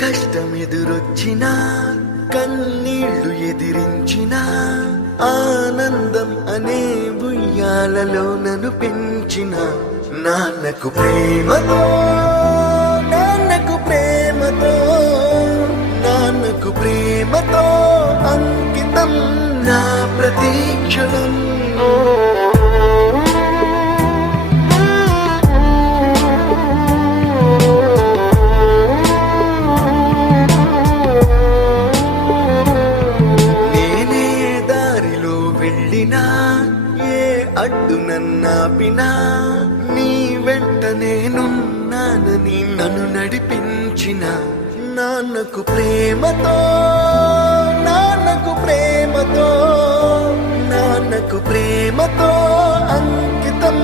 కష్టమెదురొచ్చినా కన్నీళ్లు ఎదిరించినా ఆనందం అనే ఉయ్యాలలో నన్ను పెంచిన నాన్నకు ప్రేమతో నాన్నకు ప్రేమతో నాన్నకు ప్రేమతో అంకితం నా ప్రతీక్షణం. నేనే దారిలో వెళ్ళినా ఏ అడ్డు నన్నాపినా నీ వెంట నేనున్నానని నన్ను నడిపించిన నాన్నకు ప్రేమతో నాన్నకు ప్రేమతో నాన్నకు ప్రేమతో అంకితం.